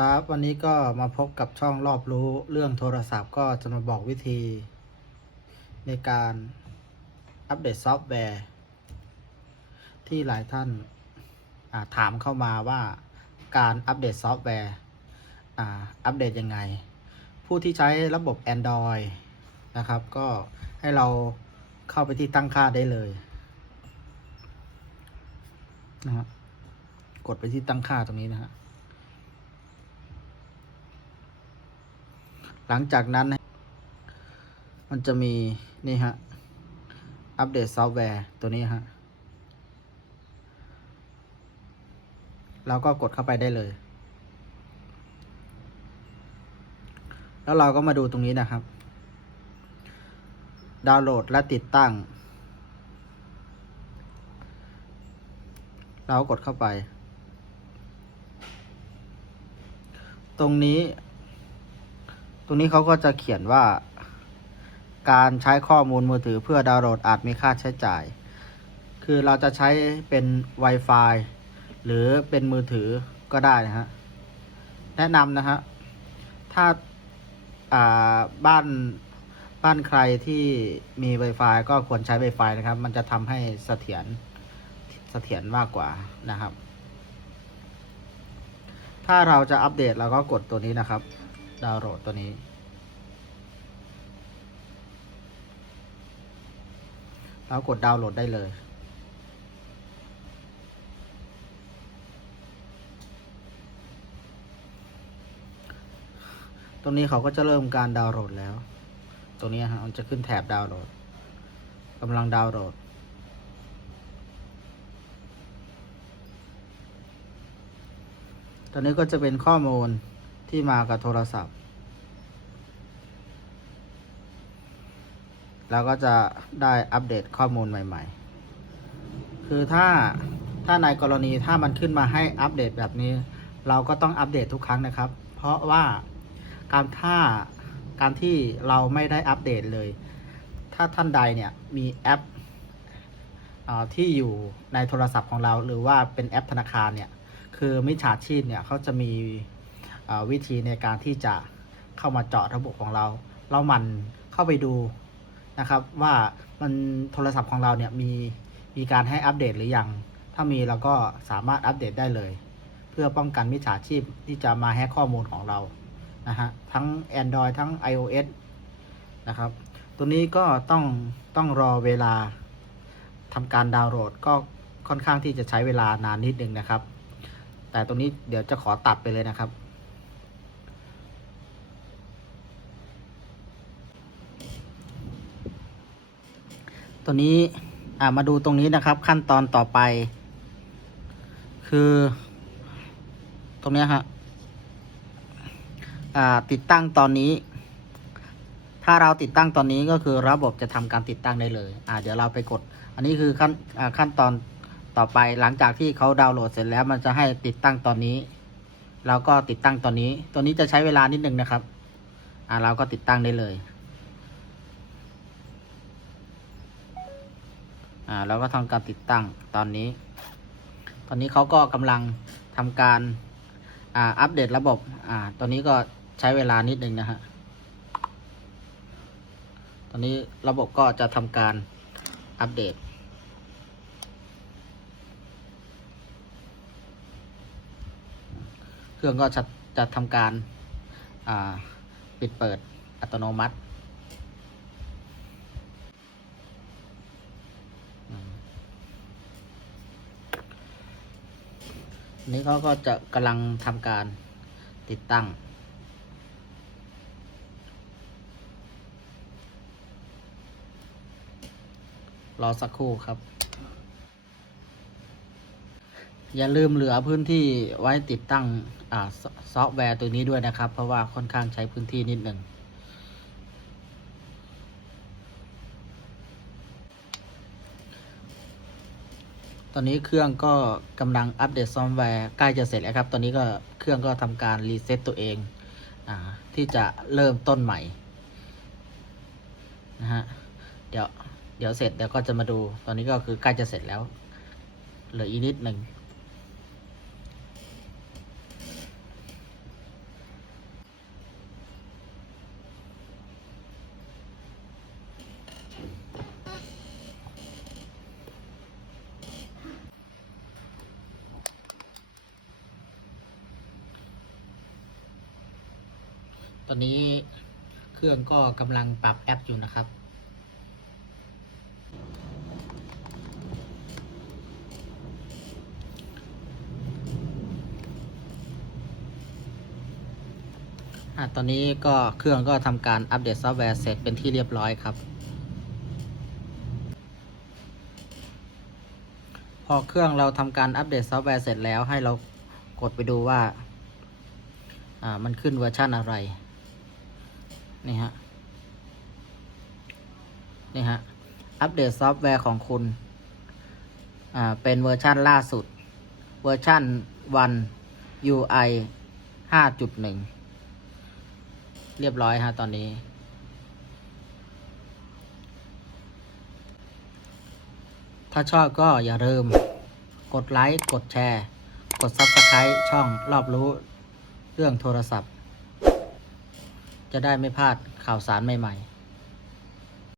ครับวันนี้ก็มาพบกับช่องรอบรู้เรื่องโทรศัพท์ก็จะมาบอกวิธี ในการอัปเดตซอฟต์แวร์ ที่หลายท่านาถามเข้ามาว่าการอัปเดตซอฟต์แวร์อัปเดตยังไง ผู้ที่ใช้ระบบ Android นะครับ ก็ให้เราเข้าไปที่ตั้งค่าได้เลยนะครับกดไปที่ตั้งค่าตรงนี้นะฮะ หลังจากนั้น มันจะมีนี่ฮะ อัปเดตซอฟต์แวร์ตัวนี้ฮะเราก็กดเข้าไปได้เลย แล้วเราก็มาดูตรงนี้นะครับ ดาวน์โหลดและติดตั้ง เรากดเข้าไป ตรงนี้ ตรงนี้เขาก็จะเขียนว่า การใช้ข้อมูลมือถือเพื่อดาวน์โหลดอาจมีค่าใช้จ่าย คือเราจะใช้เป็น Wi-Fi หรือเป็นมือถือก็ได้นะฮะ แนะนำนะฮะ ถ้าาบ้านบ้านใครที่มี Wi-Fi ก็ควรใช้ Wi-Fi นะครับ มันจะทำให้เสถียรเสถียรมากกว่านะครับ ถ้าเราจะอัปเดตเราก็กดตัวนี้นะครับ ดาวน์โหลดตัวนี้แล้วกดดาวน์โหลดได้เลยตรงนี้เขาก็จะเริ่มการดาวน์โหลดแล้ว ตรงนี้ฮะมันจะขึ้นแถบดาวน์โหลดกำลังดาวน์โหลด ตอนนี้ก็จะเป็นข้อมูลที่มากับโทรศัพท์ เราก็จะได้อัปเดตข้อมูลใหม่ ๆ คือถ้าถ้าในกรณีถ้ามันขึ้นมาให้อัปเดตแบบนี้ เราก็ต้องอัปเดตทุกครั้งนะครับ เพราะว่าการถ้าการที่เราไม่ได้อัปเดตเลย ถ้าท่านใดเนี่ยมีแอปอ่าที่อยู่ในโทรศัพท์ของเรา หรือว่าเป็นแอปธนาคารเนี่ยคือมิจฉาชีพเนี่ยเขาจะมีอ่าวิธีในการที่จะเข้ามาเจาะระบบของเรา เราหมันเข้าไปดู นะครับ ว่ามันโทรศัพท์ของเราเนี่ยมีมีการให้อัปเดตหรือยัง ถ้ามีเราก็สามารถอัปเดตได้เลย เพื่อป้องกันมิจฉาชีพที่จะมาแฮกข้อมูลของเรานะฮะทั้ง Android ทั้ง iOS นะครับ ตัวนี้ก็ต้องต้องรอเวลาทำการดาวน์โหลดก็ค่อนข้างที่จะใช้เวลานานนิดนึงนะครับ แต่ตรงนี้เดี๋ยวจะขอตัดไปเลยนะครับ ตัวนี้อ่ามาดูตรงนี้นะครับ ขั้นตอนต่อไป คือ ตรงนี้ฮะอ่าติดตั้งตอนนี้ ถ้าเราติดตั้งตอนนี้ก็คือระบบจะทำการติดตั้งได้เลย อ่า เดี๋ยวเราไปกด อันนี้คือขั้นอ่าขั้นตอนต่อไปหลังจากที่เขาดาวน์โหลดเสร็จแล้วมันจะให้ติดตั้งตอนนี้เราก็ติดตั้งตอนนี้ ตัวนี้จะใช้เวลานิดนึงนะครับ อ่าเราก็ติดตั้งได้เลย อ่าเราก็ทำการติดตั้งตอนนี้ ตอนนี้เขาก็กำลังทำการอ่าอัปเดตระบบอ่าตอนนี้ก็ใช้เวลานิดนึงนะฮะตอนนี้ระบบก็จะทำการอัปเดตเครื่องก็จะจะทำการาปิดเปิดอัตโนมัติอืมอั นี้เขาก็จะกำลังทำการติดตั้ง รอสักครู่ครับ อย่าลืมเหลือพื้นที่ไว้ติดตั้งอ่าซอฟต์แวร์ตัวนี้ด้วยนะครับ เพราะว่าค่อนข้างใช้พื้นที่นิดหนึ่ง ตอนนี้เครื่องก็กำลังอัปเดตซอฟต์แวร์ใกล้จะเสร็จแล้วครับ ตอนนี้ก็เครื่องก็ทำการรีเซ็ตตัวเองอที่จะเริ่มต้นใหม่นะฮะเดี๋ยวเดี๋ยวเสร็จเดี๋ยวก็จะมาดูตอนนี้ก็คือใกล้จะเสร็จแล้วเหลืออีกนิดหนึ่ง ตอนนี้เครื่องก็กำลังปรับแอปอยู่นะครับอตอนนี้ก็เครื่องก็ทำการอัปเดตซอฟต์แวร์เสร็จเป็นที่เรียบร้อยครับ พอเครื่องเราทำการอัปเดตซอฟต์แวร์เสร็จแล้วให้เรากดไปดูว่าอ่ามันขึ้นเวอร์ชันอะไร นี่ฮะ นี่ฮะ อัปเดตซอฟต์แวร์ของคุณ อ่า เป็นเวอร์ชันล่าสุด เวอร์ชัน1 UI 5.1 เรียบร้อยฮะตอนนี้ ถ้าชอบก็อย่าลืม กดไลค์ กดแชร์ กด Subscribe ช่องรอบรู้เรื่องโทรศัพท์ จะได้ไม่พลาดข่าวสารใหม่ ๆ